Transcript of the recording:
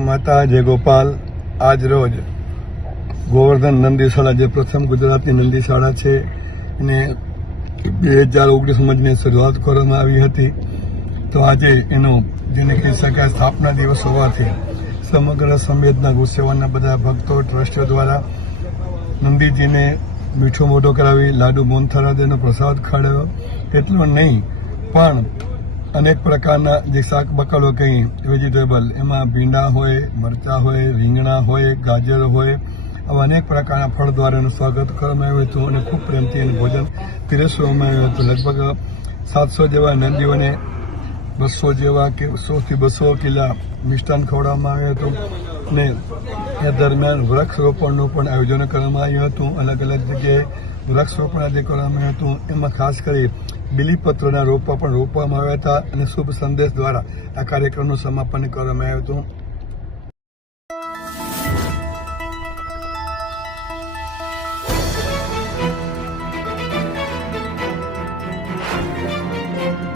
માતા, જય ગોપાલ આજ રોજ ગોવર્ધન નંદીશાળા, જે પ્રથમ ગુજરાતની નંદીશાળા છે, એને બે હજાર ઓગણીસમાં શરૂઆત કરવામાં આવી હતી. તો આજે એનો જેને કહી શકાય સ્થાપના દિવસ હોવાથી સમગ્ર સંવેદના ગુસ્સેવાના બધા ભક્તો ટ્રસ્ટીઓ દ્વારા નંદીજીને મીઠો મોઢો કરાવી, લાડુ મોનથાળા તેનો પ્રસાદ ખાડ્યો. એટલું નહીં, પણ અનેક પ્રકારના જે શાક બકાલો કહીએ વેજીટેબલ એમાં ભીંડા હોય, મરચાં હોય, રીંગણા હોય, ગાજર હોય, આવા અનેક પ્રકારના ફળ દ્વારા એનું સ્વાગત કરવામાં આવ્યું હતું અને ખૂબ પ્રેમથી એનું ભોજન પીરસવામાં આવ્યું હતું. લગભગ સાતસો જેવા નંદીઓને બસો જેવા કે સોથી બસો કિલા મિષ્ટાન ખવડાવવામાં આવ્યું હતું ને એ દરમિયાન વૃક્ષરોપણનું પણ આયોજન કરવામાં આવ્યું હતું. અલગ અલગ જગ્યાએ વૃક્ષરોપણ આજે કરવામાં આવ્યું હતું. એમાં ખાસ કરી બિલીપત્રના રોપા પણ રોપવામાં આવ્યા હતા અને શુભ સંદેશ દ્વારા આ કાર્યક્રમનું સમાપન કરવામાં આવ્યું હતું.